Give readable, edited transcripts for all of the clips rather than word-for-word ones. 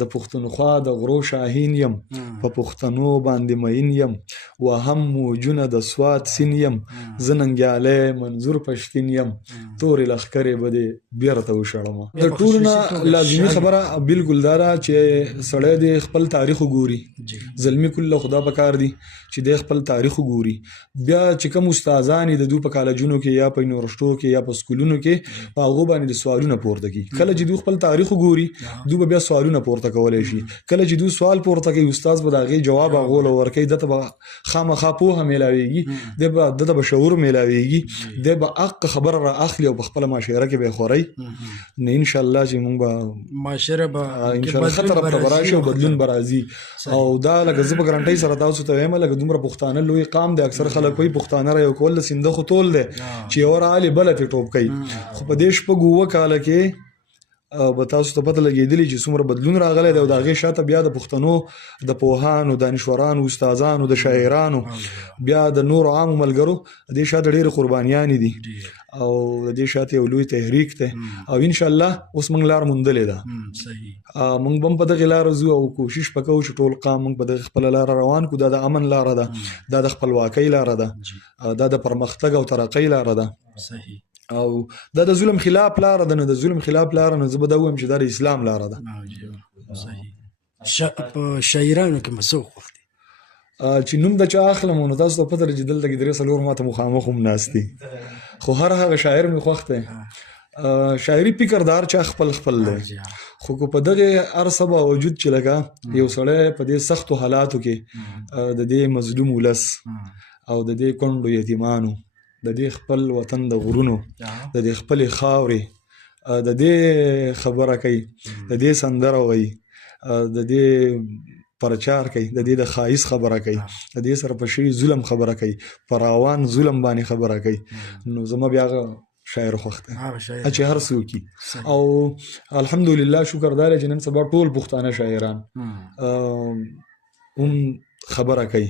د پښتونخوا د غرو شاهین یم په پښتنو باندې مین یم وهم موجونه د سوات سین یم زه ننګیالی منظور پښتین یم تورې لښکرې به دې بیرته وشړمه. د ټولو نه لازمي خبره بالکل دا ده چې سړی د خپل تاریخ وګوري. زلمي کله خدا پکار دي چې د خپل تاریخ وګوري. بیا چې کوم استادان د دوی په کالجونو کې یا په یونیورسټو کې یا په سکولونو کې په هغو باندې د سوالونه پورته کوي. کله چې دوی خپل تاریخ وګوري دوی به بیا سوالونه پورته کولی شي. کله چې دوی سوال پورته کوي استاد به د هغې جواب هغو له ورکوي. دته به خامخا پوهه میلاویږي، دته به شعور میلاویږي، دی به حق خبره را اخلي او په خپله معاشره کې به یې خورئ. نو انشاءالله چې موږ به معاشره به انشاءالله ښه طرف ته به راشي او بدلون به راځي. او دا لکه زه په ګرانټۍ سره تاسو ته وایم لکه دومره پښتانه لوی قام دی. اکثر خلک وایي پښتانه را یو کول د سینده خو تول دی چې یوه راغلې بله ترې ټوپ کوي. خو په دې شپږ اووه کاله کې به تاسو ته پته لګېدلي چې څومره بدلون راغلی دی او د هغې شاته بیا د پښتنو د پوهانو، دانشورانو، استادانو، د شاعرانو، بیا د نورو عامو ملګرو د دې شاته ډېرې قربانیانې دي او د دې شاته یو لوی تحریک دی او انشاءالله اوس موږ لار موندلې ده. موږ به هم په دغې لاره ځو او کوشش به کوو چې ټول قام موږ په دغې خپله لاره روان کړو. دا د امن لاره ده، دا د خپلواکۍ لاره ده، دا د پرمختګ او ترقۍ لاره ده او دا د ظلم خلاف لاره ده. نو د ظلم خلاف لاره نو زه به دا ووایم چې دا د اسلام لاره ده. په شاعرانو کې مسوق وخت چې نوم د چا اخلم نو تاسو ته پته لري چې دلته کې درې څلور ماته مخامخ هم ناست دي. خو هر هغه شاعر مې خوښ دی. شاعري فکردار چا خپل خپل دی. خو که په دغه هر څه باوجود چې لکه یو سړی په دې سختو حالاتو کې د دې مظلوم ولس او د دې کونډو یتیمانو، د دې خپل وطن د غرونو، د دې خپلې خاورې د دې خبره کوي، د دې سندره وایي، د دې پرچار کوي، د دې د ښایست خبره کوي، د دې سره په شوي ظلم خبره کوي، په روان ظلم باندې خبره کوي. نو زما بیا هغه شاعر خوښ دی چې هر څه وکړي. او الحمدلله شکر دا دی چې نن سبا ټول پښتانه شاعران هم خبره کوي.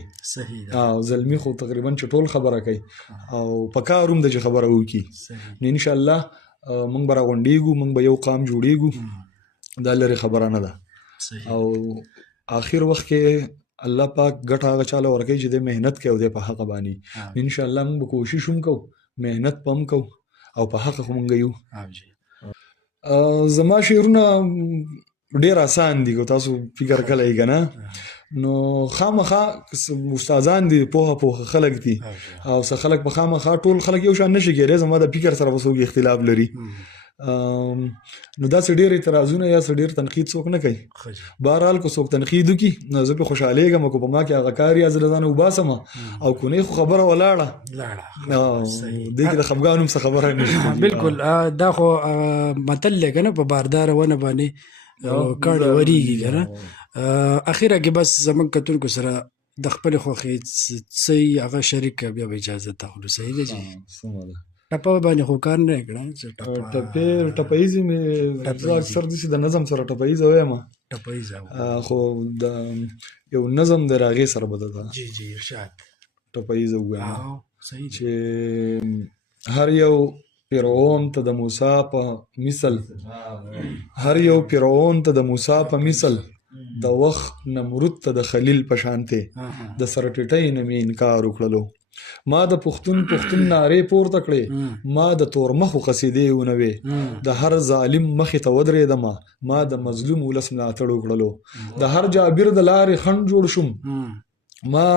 او زلمی خو تقریبا چې ټول خبره کوي او په کار هم د چې خبره وکړي. نو انشاءالله موږ به راغونډېږو، موږ به یو قام جوړېږو. دا لرې خبره نه ده. او آخر وخت کې الله پاک ګټه هغه چاله ورکوي چې دی محنت کوي او دی په حقه باندې. انشاءالله موږ به کوشش هم کوو، محنت به هم کوو او په حقه خو موږ یو. زما شعرونه ډېر آسان دي که تاسو فکر کلی که نه. نو خامخا استادان دي، پوهه خلک دي او څه خلک په خامخا ټول خلک یو شان نشي کېدی. زما د فکر سره به څوک اختلاف لري. نو داسې ډېر اعتراضونه یا څه ډېر تنقید څوک نه کوي. بهرحال که څوک تنقید وکړي نو زه پرې خوشحالېږم که په ما کې هغه کار یا زه له ځانه وباسم او که نه خو خبره ولاړه دې کې د خفګان هم څه خبره نشته. بالکل دا خو متل دی که نه، په بارداره ونه باندې کاڼي ورېږي که نه. اخره کې بس زموږ کتونکو سره د خپلې خوښې څه هغه شریک کړه، بیا به اجازه تاخلو. صحیح دی جي؟ ټپه باندې خو کار نه کړه. ټپهیزې مې زه اکثر داسې د نظم سره ټپهیزه وایم، خو د یو نظم د هغې سره به درته ټپهیزه ووایم چې هر یو فرعون ته د موسی په مثل، هر یو فرعون ته د موسی په مثل، د وخت نمرود ته د خلیل په شانتې د سر ټیټۍ نه مې انکار وکړلو. ما د پښتون نارې پورته کړې، ما د تورمخو قصیدې ونوې، د هر ظالم مخې ته ودرېدمه، ما د مظلوم ولس ملاتړ وکړلو. د هر جابر د لارې خنډ جوړ شوم، ما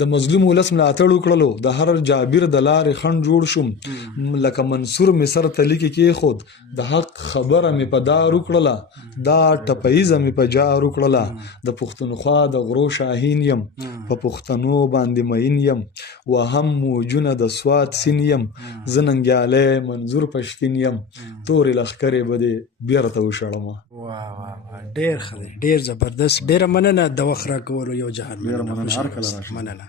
د مظلوم ولس ملاتړ وکړلو. د هر جابر د لارې خنډ جوړ شوم، لکه منصور مې سر ته لیکې کېښود، د حق خبره مې په دار وکړله، دا ټپهیزه مې په جار وکړله. د پښتونخوا د غرو شاهین یم، په پښتنو باندې مین یم، وهم موجونه د سوات سین یم، زه ننګیالی منظور پښتین یم، تورې لښکرې به دې بیرته وشړمه. ډېر ښه دی، ډېر زبردست. ډېره مننه د وخت راکولو. یو جهان مننه.